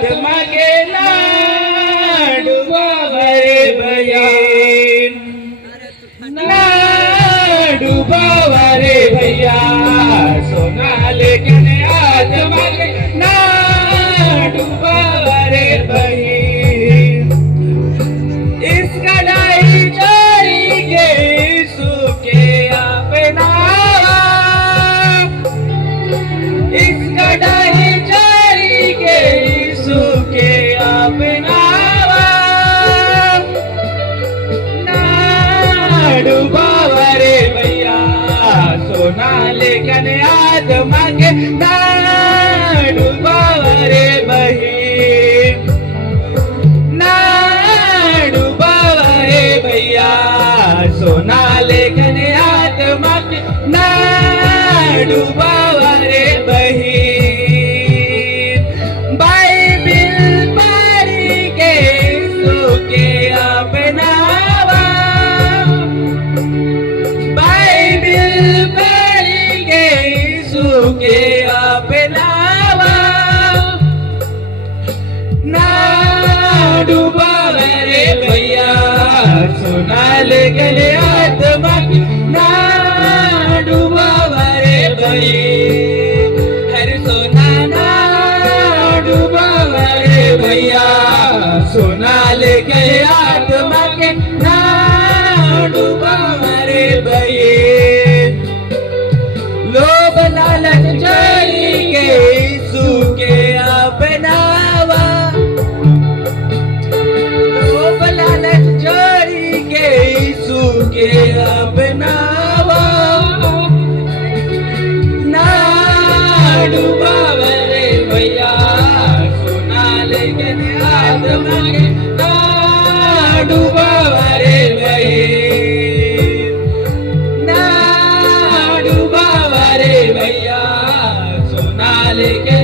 आत्मा के ना डुबावा रे भैया, ना डुबावा रे भैया, सोना लेकिन आत्मा के ना डुबावा रे बहन। इस कढ़ाई चोरी के सूखे अपनावा, इस कढ़ाई चोरी के सूखे अपनावा, ना डुबावा रे भैया, सोना लेकिन आत्मा के ना डुबावा रे बहन, ना डुबावा रे भैया, सोना लेकिन आत्मा के ना डुबावा रे बहन। बाइबिल पढ़ के सूखे अपनावा, बाइबिल पढ़ के सूखे अपनावा, ना डुबावा रे भैया, सोना लेकिन आत्मा के ना डुबावा रे बहन। हर सोना ना डुबावा रे भैया, सोना लेकिन आत्मा के ना डुबावा रे बहन। लोभ लालच चोरी के सूखे अपनावा, लोभ लालच चोरी के सूखे अपनावा, ना डुबावा रे भैया, सोना लेकिन आत्मा के ना डुबावा रे बहन, ना डुबावा रे भैया, सोना लेकिन